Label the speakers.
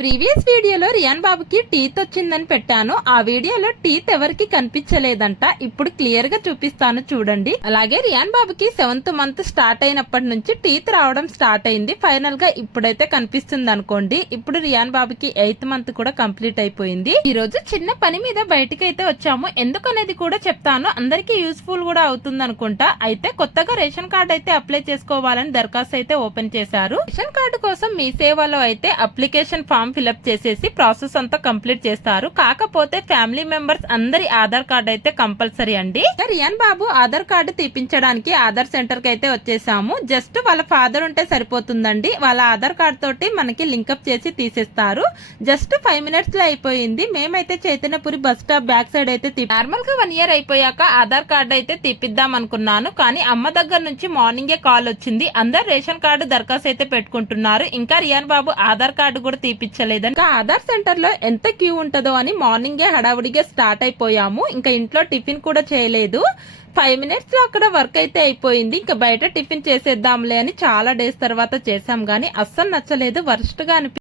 Speaker 1: Previous వీడియోలో rayon బాబుకి teeth వచ్చిందని పెట్టాను. ఆ వీడియోలో టీత్ ఎవరికి కనిపించలేదంట. ఇప్పుడు క్లియర్గా చూపిస్తాను చూడండి. అలాగే రియాన్ బాబుకి సెవెంత్ మంత్ స్టార్ట్ అయినప్పటి నుంచి టీత్ రావడం స్టార్ట్ అయింది. ఫైనల్గా ఇప్పుడైతే కనిపిస్తుంది అనుకోండి. ఇప్పుడు రియాన్ బాబుకి ఎయిత్ మంత్ కూడా కంప్లీట్ అయిపోయింది. ఈ రోజు చిన్న పని మీద బయటికి అయితే వచ్చాము. ఎందుకనేది కూడా చెప్తాను. అందరికీ యూస్ఫుల్ కూడా అవుతుంది అనుకుంటా. అయితే కొత్తగా రేషన్ కార్డ్ అయితే అప్లై చేసుకోవాలని దరఖాస్తు అయితే ఓపెన్ చేశారు. రేషన్ కార్డు కోసం మీ సేవలో అయితే అప్లికేషన్ ఫామ్ ఫిలప్ చేసేసి ప్రాసెస్ అంతా కంప్లీట్ చేస్తారు. కాకపోతే ఫ్యామిలీ మెంబర్స్ అందరి ఆధార్ కార్డు అయితే కంపల్సరీ అండి. ఇక రియాన్ బాబు ఆధార్ కార్డు తీపించడానికి ఆధార్ సెంటర్కి అయితే వచ్చేసాము. జస్ట్ వాళ్ళ ఫాదర్ ఉంటే సరిపోతుందండి. వాళ్ళ ఆధార్ కార్డు తోటి మనకి లింకప్ చేసి తీసేస్తారు. జస్ట్ ఫైవ్ మినిట్స్లో అయిపోయింది. మేమైతే Chaitanyapuri bus stop back side అయితే నార్మల్గా వన్ ఇయర్ అయిపోయాక ఆధార్ కార్డు అయితే తీపిద్దాం అనుకున్నాను. కానీ అమ్మ దగ్గర నుంచి మార్నింగే కాల్ వచ్చింది. అందరు రేషన్ కార్డు దరఖాస్తు అయితే పెట్టుకుంటున్నారు. ఇంకా రియాన్ బాబు ఆధార్ కార్డు కూడా కనిపించలేదని ఇంకా ఆధార్ సెంటర్లో ఎంత క్యూ ఉంటుందో అని మార్నింగే హడావుడిగా స్టార్ట్ అయిపోయాము. ఇంకా ఇంట్లో టిఫిన్ కూడా చేయలేదు. ఫైవ్ మినిట్స్లో అక్కడ వర్క్ అయితే అయిపోయింది. ఇంకా బయట టిఫిన్ చేసేద్దాంలే అని చాలా డేస్ తర్వాత చేసాం గానీ అస్సలు నచ్చలేదు. వర్స్ట్గా అనిపి